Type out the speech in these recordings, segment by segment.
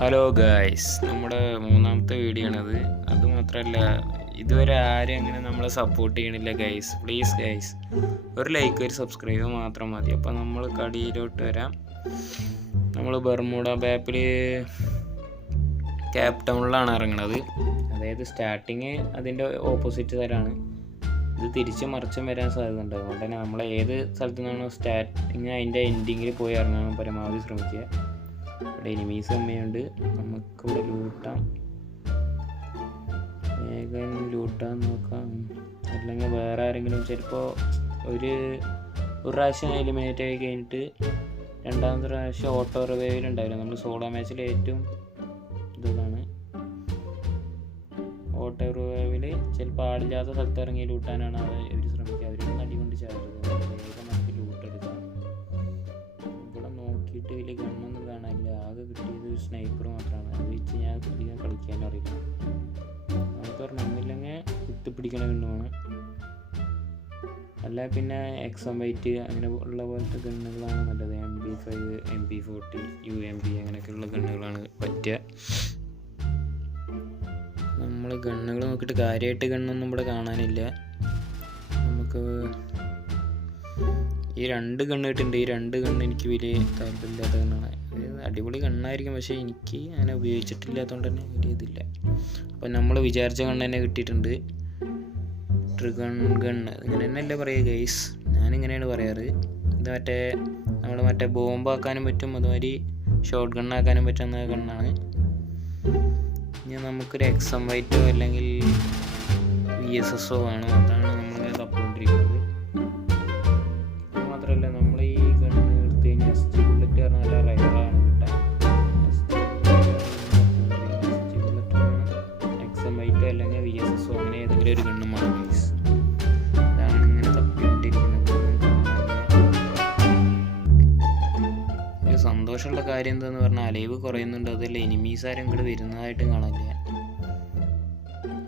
Hello guys, നമ്മുടെ മൂന്നാമത്തെ video ആണത്. അതുമാത്രമല്ല, ഇതുവരെ ആരും അങ്ങനെ നമ്മളെ സപ്പോർട്ട് ചെയ്യണില്ല ഗൈസ്. പ്ലീസ് ഗൈസ്, ഒരു ലൈക്ക് ഒരു സബ്സ്ക്രൈബ് മാത്രം മതി. അപ്പോൾ നമ്മൾ കടിയിലോട്ട് വരാം. നമ്മൾ ബർമുഡ മാപ്പിൽ കേപ്പ് ടൗണിലാണ് ഇറങ്ങുന്നത്. അതായത് സ്റ്റാർട്ടിങ് അതിൻ്റെ ഓപ്പോസിറ്റ് സൈഡാണ്. ഇത് തിരിച്ച് മറിച്ചും വരാൻ സാധ്യതയുണ്ട്. അതുകൊണ്ട് തന്നെ നമ്മൾ ഏത് സ്ഥലത്തു നിന്നാണോ സ്റ്റാർട്ടിങ് അതിൻ്റെ എൻഡിങ്ങിൽ പോയി ഇറങ്ങാൻ പരമാവധി ശ്രമിക്കുക. ഇവിടെ എനിമീസ് അമ്മയുണ്ട്, നമുക്കിവിടെ ലൂട്ടാം, വേഗം ലൂട്ടാൻ നോക്കാം. അല്ലെങ്കിൽ വേറെ ആരെങ്കിലും ചിലപ്പോൾ ഒരു പ്രാവശ്യം എലിമിനേറ്റ് ആയി കഴിഞ്ഞിട്ട് രണ്ടാമത്തെ പ്രാവശ്യം ഓട്ടോ റിവൈവിൽ ഉണ്ടാവില്ല. നമ്മൾ സോളോ മാച്ചിൽ ഏറ്റവും ഇതാണ് ഓട്ടോ റിവൈവിൽ ചിലപ്പോൾ ആളില്ലാത്ത സ്ഥലത്ത് ഇറങ്ങി ലൂട്ടാനാണ് അവർ ശ്രമിക്കുക. അവരൊന്നും അടികൊണ്ട് ചാടരുത്, വേഗം നമുക്ക് ലൂട്ട് എടുക്കാം. ഇവിടെ നോക്കിയിട്ട് വലിയ ഗണ്ണൊന്നും കാണാനില്ല. ആകെ കിട്ടിയത് ഒരു സ്നൈപ്പർ മാത്രമാണ്. അത് വെച്ച് ഞാൻ അധികം കളിക്കാനും അറിയില്ല. നമുക്ക് ഒന്നില്ലെങ്കിൽ കുത്തിപ്പിടിക്കണ ഗണ്ണുമാണ്, അല്ല പിന്നെ എക്സം വൈറ്റ് അങ്ങനെ ഉള്ള പോലത്തെ ഗണ്ണുകളാണ് നല്ലത്. MP5, MP40, UMP അങ്ങനെയൊക്കെയുള്ള ഗണ്ണുകളാണ് പറ്റുക. നമ്മൾ ഗണ്ണുകൾ നോക്കിയിട്ട് കാര്യമായിട്ട് ഗണ്ണൊന്നും ഇവിടെ കാണാനില്ല. നമുക്ക് ഈ രണ്ട് ഗണ്ണ് കിട്ടുന്നുണ്ട്. ഈ രണ്ട് ഗണ്ണ് എനിക്ക് വലിയ താല്പര്യമില്ലാത്ത ഗണ്ണാണ്. അടിപൊളി ഗണ്ണായിരിക്കും, പക്ഷേ എനിക്ക് അങ്ങനെ ഉപയോഗിച്ചിട്ടില്ലാത്തതുകൊണ്ട് തന്നെ വലിയ ഇതില്ല. അപ്പോൾ നമ്മൾ വിചാരിച്ച ഗണ്ണ് തന്നെ കിട്ടിയിട്ടുണ്ട്. ട്രിഗൺ ഗണ്ണ് ഇങ്ങനെ തന്നെയല്ലേ പറയുക ഗൈസ്, ഞാനിങ്ങനെയാണ് പറയാറ്. ഇത് നമ്മൾ ബോംബാക്കാനും പറ്റും, അതുമാതിരി ഷോർട്ട് ഗണ്ണാക്കാനും പറ്റുന്ന ഗണ്ണാണ്. ഇനി നമുക്കൊരു എക്സം വൈറ്റോ അല്ലെങ്കിൽ VSSO വേണം. അതാണ് നമ്മൾ തപ്പിക്കൊണ്ടിരിക്കുന്നത്. അത് മാത്രമല്ല, നമ്മൾ ഈ ഗണ്ണ് എടുത്ത് കഴിഞ്ഞാൽ SG ബുള്ളറ്റ് പറഞ്ഞാൽ നല്ല റയറാണ് കിട്ടാൻ. SG ബുള്ളറ്റ് വേണം, എക്സം വൈറ്റോ അല്ലെങ്കിൽ VSSO അങ്ങനെ ഏതെങ്കിലും ഒരു ഗണ്ണും വേണം ഗൈസ്. അതാണ് ഇങ്ങനെ തപ്പിക്കൊണ്ടിരിക്കുന്നത്. സന്തോഷമുള്ള കാര്യം എന്താന്ന് പറഞ്ഞാൽ അലൈവ് കുറയുന്നുണ്ട്. അതല്ല എനിമീസ് ആരും ഇങ്ങോട്ട് വരുന്നതായിട്ടും കാണില്ല.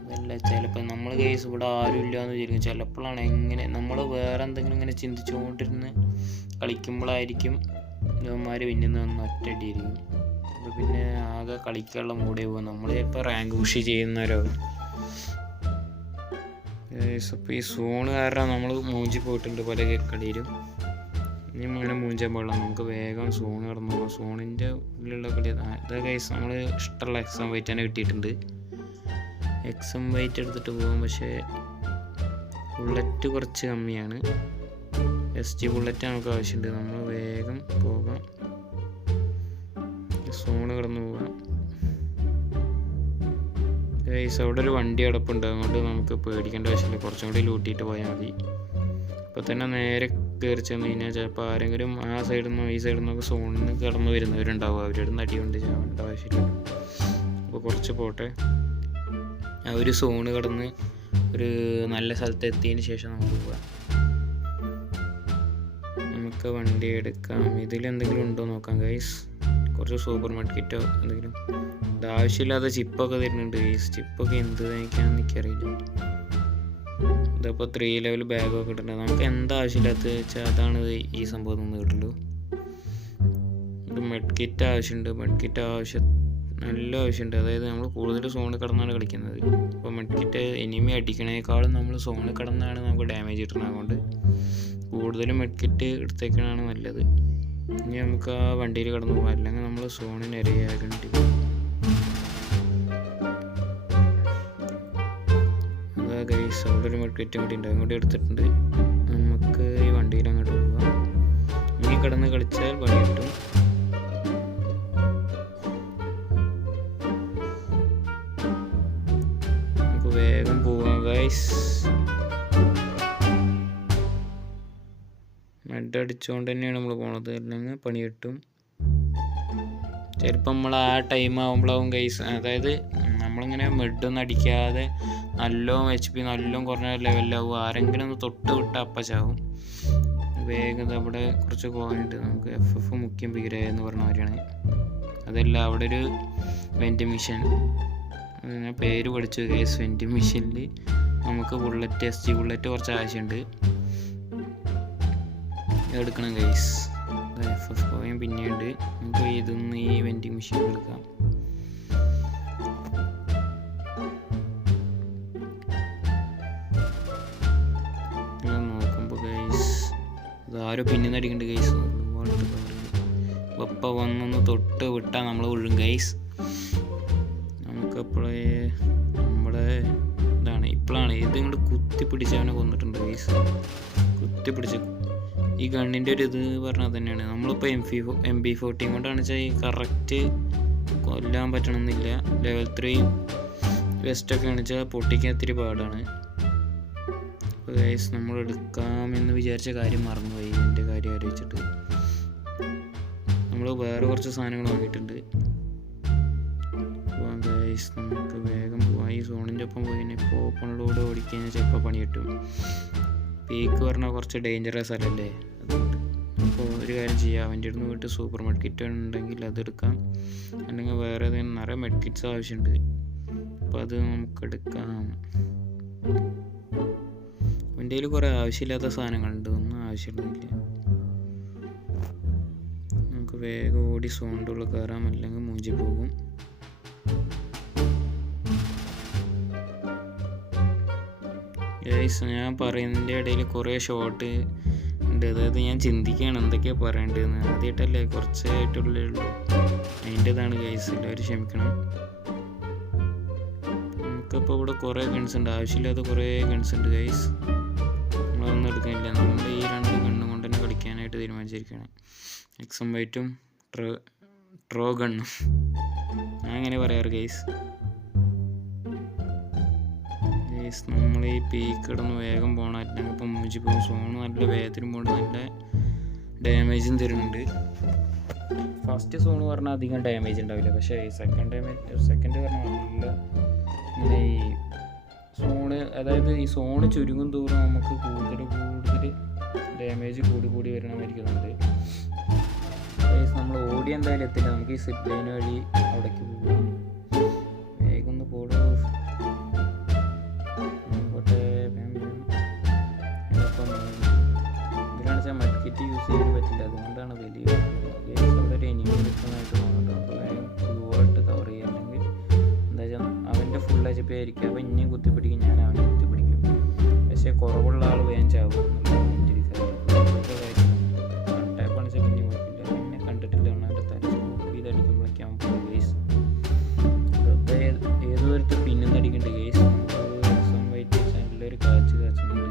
അതല്ല ചിലപ്പോൾ നമ്മൾ കേസ് ഇവിടെ ആരും ഇല്ല എന്ന് വിചാരിക്കും. ചിലപ്പോഴാണ് എങ്ങനെ നമ്മൾ വേറെ എന്തെങ്കിലും ഇങ്ങനെ ചിന്തിച്ചുകൊണ്ടിരുന്ന് കളിക്കുമ്പോഴായിരിക്കും ഇവന്മാർ പിന്നുന്ന ഒറ്റയടിയായിരിക്കും. അപ്പോൾ പിന്നെ ആകെ കളിക്കാനുള്ള മൂടേ പോകും. നമ്മൾ ചിലപ്പോൾ റാങ്ക് പുഷ് ചെയ്യുന്നവരോ. അപ്പോൾ ഈ സോണ് കാരണം നമ്മൾ മൂഞ്ചി പോയിട്ടുണ്ട് പല കളിയിലും. ഇനി അങ്ങനെ മൂഞ്ചാൻ പാടില്ല, നമുക്ക് വേഗം സോൺ കടന്നു പോകാം. സോണിൻ്റെ ഉള്ളിലുള്ള കളി ഇതാ ഗൈസ്. നമ്മൾ ഇഷ്ടമുള്ള എക്സം വൈറ്റ് തന്നെ കിട്ടിയിട്ടുണ്ട്. എക്സം വൈറ്റ് എടുത്തിട്ട് പോകാം, പക്ഷേ ബുള്ളറ്റ് കുറച്ച് കമ്മിയാണ്. SG ബുള്ളറ്റ് നമുക്ക് ആവശ്യമുണ്ട്. നമ്മൾ വേഗം പോകാം, സോണ് കടന്നു പോകാം ഗൈസ്. അവിടെ ഒരു വണ്ടി കിടപ്പുണ്ട്, അതുകൊണ്ട് നമുക്ക് പേടിക്കേണ്ട ആവശ്യമില്ല. കുറച്ചും കൂടി ലൂട്ടിയിട്ട് പോയാൽ മതി. ഇപ്പോൾ തന്നെ നേരെ കയറി ചെന്ന് കഴിഞ്ഞാൽ ചിലപ്പോൾ ആരെങ്കിലും ആ സൈഡിൽ നിന്നോ ഈ സൈഡിൽ നിന്നൊക്കെ സോണിൽ നിന്ന് കടന്നു വരുന്നവരുണ്ടാവും. അവരുടെ നടി കൊണ്ട് ചാവേണ്ട ആവശ്യമില്ല. അപ്പോൾ കുറച്ച് പോട്ടെ. ആ ഒരു സോണ് കടന്ന് ഒരു നല്ല സ്ഥലത്ത് എത്തിയതിന് ശേഷം നമുക്ക് പോകാം. നമുക്ക് വണ്ടി എടുക്കാം. ഇതിലെന്തെങ്കിലും ഉണ്ടോ നോക്കാം ഗൈസ്. കുറച്ച് സൂപ്പർ മാർക്കറ്റോ എന്തെങ്കിലും. ഇത് ആവശ്യമില്ലാത്ത ചിപ്പൊക്കെ തരുന്നുണ്ട് ഗൈസ്. ചിപ്പൊക്കെ എന്ത് തയ്ക്കാണെന്ന് എനിക്കറിയില്ല. ഇതിപ്പോൾ 3 ലെവൽ ബാഗൊക്കെ ഇട്ടിട്ടുണ്ട്. നമുക്ക് എന്താ ആവശ്യമില്ലാത്ത വെച്ചാൽ അതാണ് ഈ സംഭവം നിന്ന് കിട്ടുള്ളൂ. ഇത് മെഡ് കിറ്റ് ആവശ്യമുണ്ട്. മെഡ് കിറ്റ് നല്ല ആവശ്യമുണ്ട്. അതായത് നമ്മൾ കൂടുതൽ സോണിൽ കിടന്നാണ് കളിക്കുന്നത്. അപ്പോൾ മെഡ് കിറ്റ് എനിമി അടിക്കണേക്കാളും നമ്മൾ സോണിൽ കിടന്നാണ് നമുക്ക് ഡാമേജ് കിട്ടുന്നത്. അതുകൊണ്ട് കൂടുതലും മെഡ് കിറ്റ് എടുത്തേക്കാണ് നല്ലത്. ഇനി നമുക്ക് ആ വണ്ടിയിൽ കിടന്നു പോകാം, അല്ലെങ്കിൽ നമ്മൾ സോണിന് ഇരയാകേണ്ടി വരും. ഗൈസ് അവിടെ ഒരു മെഡ്കിറ്റ് കൂടി ഉണ്ട്, അങ്ങോട്ട് എടുത്തിട്ടുണ്ട്. നമുക്ക് ഈ വണ്ടിയിൽ അങ്ങോട്ട് പോകാം. ഇനി കിടന്ന് കളിച്ചാൽ പണി കിട്ടും. നമുക്ക് വേഗം പോകാം ഗൈസ്. മെഡ് അടിച്ചുകൊണ്ട് തന്നെയാണ് നമ്മൾ പോണത്, അല്ലെങ്കിൽ പണി കിട്ടും. ചിലപ്പോൾ നമ്മൾ ആ ടൈം ആകുമ്പോഴാവും ഗൈസ്. അതായത് നമ്മളിങ്ങനെ മെഡൊന്നും അടിക്കാതെ നല്ലോണം HP നല്ലോണം കുറഞ്ഞ ലെവലിലാവും. ആരെങ്കിലും ഒന്ന് തൊട്ട് വിട്ട് അപ്പച്ചാവും. വേഗം അവിടെ കുറച്ച് കോയിനുണ്ട്. നമുക്ക് FF മുഖ്യം പിഗര എന്ന് പറഞ്ഞ മാതിരിയാണ്. അതല്ല, അവിടെ ഒരു വെൻറ്റ് മിഷൻ, ഞാൻ പേര് പഠിച്ചു ഗൈസ്. വെൻറ്റ് മിഷനിൽ നമുക്ക് ബുള്ളറ്റ് SG ബുള്ളറ്റ് കുറച്ച് ആവശ്യമുണ്ട്. എടുക്കണം ഗൈസ്. FF coin പിന്നെയുണ്ട്. നമുക്ക് ഇതൊന്ന് ഈ വെൻഡിങ് മെഷീൻ എടുക്കാം. നോക്കുമ്പോൾ ഗൈസ് ഇതാരോ പിന്നെന്ന് അടിക്കുന്നുണ്ട് ഗൈസ്. വെപ്പ വന്നൊന്ന് തൊട്ട് വിട്ടാൽ നമ്മൾ വീഴും ഗൈസ്. നമുക്കപ്പോഴേ നമ്മുടെ ഇതാണ് ഇപ്പോഴാണ് ഇത് ഇങ്ങോട്ട് കുത്തിപ്പിടിച്ച് അവനെ കൊന്നിട്ടുണ്ട് ഗൈസ്. കുത്തിപ്പിടിച്ച് ഈ ഗണ്ണിൻ്റെ ഒരു ഇത് പറഞ്ഞാൽ തന്നെയാണ്. നമ്മളിപ്പോൾ MP14 കൊണ്ടാണ് വെച്ചാൽ ഈ കറക്റ്റ് കൊല്ലാൻ പറ്റണമെന്നില്ല. ലെവൽ 3 വെസ്റ്റൊക്കെ കാണിച്ചാൽ പൊട്ടിക്കാൻ ഇത്തിരി പാടാണ്. അപ്പോൾ ഗൈസ് നമ്മൾ എടുക്കാമെന്ന് വിചാരിച്ച കാര്യം മറന്നുപോയി. എൻ്റെ കാര്യം ആലോചിച്ചിട്ട് നമ്മൾ വേറെ കുറച്ച് സാധനങ്ങൾ വാങ്ങിയിട്ടുണ്ട്. പോവാം ഗൈസ്, നമുക്ക് വേഗം പോവാം. ഈ സോണിൻ്റെ ഒപ്പം പോയി കഴിഞ്ഞാൽ ഇപ്പോൾ ഓപ്പണിലൂടെ ഓടിക്കഴിഞ്ഞാൽ ചിലപ്പോൾ പണി കിട്ടും. പീക്ക് പറഞ്ഞാൽ കുറച്ച് ഡേഞ്ചറസ് അല്ലല്ലേ, അതുകൊണ്ട് അപ്പോൾ ഒരു കാര്യം ചെയ്യാം. അവൻ്റെ അടുത്ത് പോയിട്ട് സൂപ്പർ മെഡ്കിറ്റ് ഉണ്ടെങ്കിൽ അതെടുക്കാം, അല്ലെങ്കിൽ വേറെ ഏതെങ്കിലും നിറയെ മെഡ്കിറ്റ്സ് ആവശ്യമുണ്ട്. അപ്പോൾ അത് നമുക്ക് എടുക്കാം. എൻ്റെ കയ്യിൽ കുറേ ആവശ്യമില്ലാത്ത സാധനങ്ങളുണ്ട്, ഒന്നും ആവശ്യമുള്ളതില്ല. നമുക്ക് വേഗം ഓടി സോണിൻ്റെ ഉള്ളിൽ കയറാം, അല്ലെങ്കിൽ മൂഞ്ചി പോകും. ഗൈസ് ഞാൻ പറയുന്നതിൻ്റെ ഇടയിൽ കുറേ ഷോർട്ട് ഉണ്ട്, അതായത് ഞാൻ ചിന്തിക്കുകയാണ് എന്തൊക്കെയാണ് പറയേണ്ടതെന്ന്. ആദ്യമായിട്ടല്ലേ, കുറച്ചായിട്ടുള്ളേ ഉള്ളൂ, അതിൻ്റെതാണ് ഗൈസ്, എല്ലാവരും ക്ഷമിക്കണം. നമുക്കിപ്പോൾ ഇവിടെ കുറേ ഗൺസ് ഉണ്ട്, ആവശ്യമില്ലാത്ത കുറേ ഗൺസ് ഉണ്ട് ഗൈസ്. നമ്മളൊന്നും എടുക്കാനില്ല, നമ്മൾ ഈ 2 ഗണ്ണും കൊണ്ട് തന്നെ കളിക്കാനായിട്ട് തീരുമാനിച്ചിരിക്കുകയാണ്. എക്സം വൈറ്റും ട്രോ ഗണ്ണും ഞാൻ അങ്ങനെ പറയാറ് ഗൈസ്. നമ്മൾ ഈ പീക്ക് കിടന്ന് വേഗം പോകണം, അല്ലെങ്കിൽ ഇപ്പം മൂഞ്ചി പോകും. സോണ് നല്ല വേഗത്തിനും പോകണ്ട്, നല്ല ഡാമേജും തരുന്നുണ്ട്. ഫസ്റ്റ് സോണ് പറഞ്ഞാൽ അധികം ഡാമേജ് ഉണ്ടാവില്ല, പക്ഷേ സെക്കൻഡ് പറഞ്ഞാൽ നല്ല ഇങ്ങനെ ഈ സോണ്, അതായത് ഈ സോണ് ചുരുങ്ങും തോറും നമുക്ക് കൂടുതൽ ഡാമേജ് കൂടി വരണമായിരിക്കുന്നുണ്ട്. നമ്മൾ ഓടി എന്തായാലും എത്തില്ല, നമുക്ക് ഈ സിപ്പ് ലൈൻ വഴി അവിടേക്ക് പോകാം. വേഗം ഒന്ന് പോടും. ഇതിലാണ് വെച്ചാൽ മെഡ്കിറ്റ് യൂസ് ചെയ്യാൻ പറ്റില്ല, അതുകൊണ്ടാണ് വലിയ വളരെ എനിമി നിൽക്കുന്നതായിട്ട് തോന്നുന്നുണ്ട്. അപ്പോൾ വേഗം ഗ്ലൂവായിട്ട് കവർ ചെയ്യുക, അല്ലെങ്കിൽ എന്താ വെച്ചാൽ അവൻ്റെ ഫുൾ HP ആയിരിക്കും, അവൻ ഇനിയും കുത്തിപ്പിടിക്കും, ഞാൻ അവനെ കുത്തിപ്പിടിക്കും. പക്ഷേ കുറവുള്ള ആൾ വേഗം ചാവും എന്നുള്ളതാണ് എൻ്റെ ഒരു കാര്യം. ടൈപ്പ് അണിച്ചാൽ പിന്നെ കുഴപ്പമില്ല, പിന്നെ കണ്ടിട്ടില്ല അവൻ്റെ തല സ്കോപ്പ് ചെയ്തടിക്കുമ്പോഴേക്കും അവൻ പോകും ഗേസ്. അതൊക്കെ ഏതൊരു പിന്നെന്ന് അടിക്കുന്നുണ്ട് ഗേസ്. എക്സാം വൈറ്റ് നല്ലൊരു കാച്ചുന്നുണ്ട്,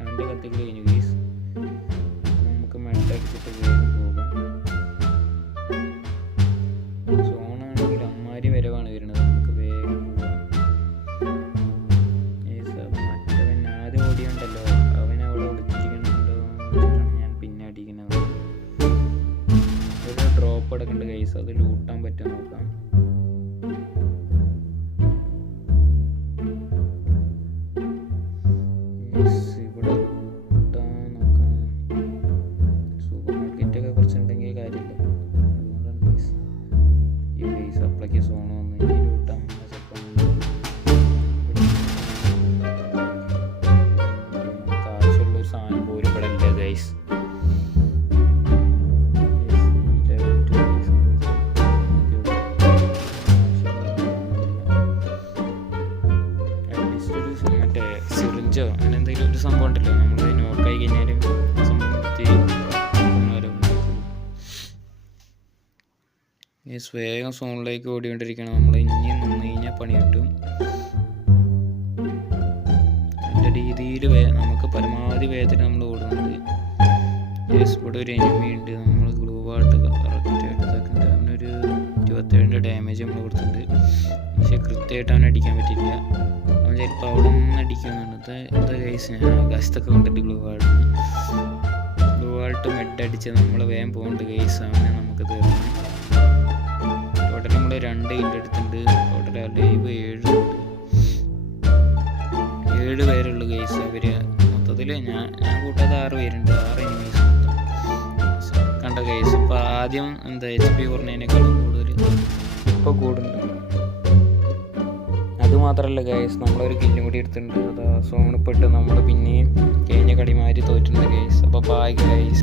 അവൻ്റെ കത്തിക്ക് കഴിഞ്ഞു ഗേസ്. നമുക്ക് മെഡടിച്ചിട്ട് വേഗം പോകാം. സോണാണെങ്കിൽ അമ്മാരി വരവാണ് വരുന്നത്, നമുക്ക് വേഗം പോകാം. മറ്റവൻ ആദ്യം ഓടിയുണ്ടല്ലോ, അവൻ അവിടെ ഒളിച്ചിരിക്കണുണ്ടോ വെച്ചിട്ടാണ് ഞാൻ പിന്നെ അടിക്കുന്നത്. ഒരു ഡ്രോപ്പ് എടുക്കുന്നുണ്ട് ഗൈസ്, അത് ലൂട്ടാൻ പറ്റും നോക്കാം. ഇവിടെ ലൂട്ടാൻ നോക്കാം. സൂപ്പർ മാർക്കറ്റൊക്കെ കുറച്ചുണ്ടെങ്കിൽ കാര്യമില്ല, അതുകൊണ്ടാണ് ഗൈസ് ഈ ഗൈസ് അപ്പളേക്ക് സോൺ വന്ന് ഇനി ലൂട്ടാൻ നമുക്ക് ആവശ്യമുള്ളൊരു സാധനം പോലും ഇവിടെ ഇല്ല ഗൈസ്. മറ്റേ സിറിഞ്ചോ അങ്ങനെ എന്തെങ്കിലും ഒരു സംഭവം ഉണ്ടല്ലോ, നമ്മൾ നോക്കായി കഴിഞ്ഞാലും സംഭവം വേഗം സോണിലേക്ക് ഓടിക്കൊണ്ടിരിക്കണം. നമ്മൾ ഇനി നിന്ന് കഴിഞ്ഞാൽ പണി കിട്ടും. നല്ല രീതിയിൽ നമുക്ക് പരമാവധി വേഗത്തിൽ നമ്മൾ ഓടുന്നുണ്ട്. ഇവിടെ ഒരു എനിമി ഉണ്ട്, നമ്മൾ ഗ്ലൂവായിട്ട് കറക്റ്റായിട്ട് ഇതാക്കുന്നുണ്ട്. അവനൊരു 27 ഡാമേജ് നമ്മൾ കൊടുത്തിട്ടുണ്ട്, പക്ഷെ കൃത്യമായിട്ട് അവനെ അടിക്കാൻ പറ്റില്ല. അവൻ ചിലപ്പോൾ അവിടെ നിന്ന് അടിക്കുന്നുണ്ട്. എന്താ ഗൈസ്, ഞാൻ ആകാശത്തൊക്കെ കൊണ്ടിട്ട് ഗ്ലൂവായിട്ട് മെഡടിച്ച് നമ്മൾ വേഗം പോകുന്നുണ്ട് ഗൈസ്. അവനെ നമുക്ക് തീർന്നു. ടോട്ടൽ നമ്മൾ 2 കില്ല് എടുത്തിട്ടുണ്ട്. ടോട്ടൽ ലൈവ് 7 പേരുള്ളൂ ഗൈസ്. അവർ മൊത്തത്തിൽ ഞാൻ കൂട്ടാതെ 6 പേരുണ്ട്, 6 എനിമീസ് കണ്ട ഗൈസ്. ഇപ്പോൾ ആദ്യം എന്താ HP കുറഞ്ഞതിനേക്കാളും കൂടുതൽ ഇപ്പോൾ കൂടുന്നുണ്ട്. അതുമാത്രമല്ല ഗൈസ്, നമ്മളൊരു കില്ലും കൂടി എടുത്തിട്ടുണ്ട്. അതാ സോണിപ്പെട്ട് നമ്മൾ പിന്നെയും കഴിഞ്ഞ കളിമാരി തോറ്റിട്ടുണ്ട് ഗൈസ്. അപ്പോൾ ബായ് ഗൈസ്.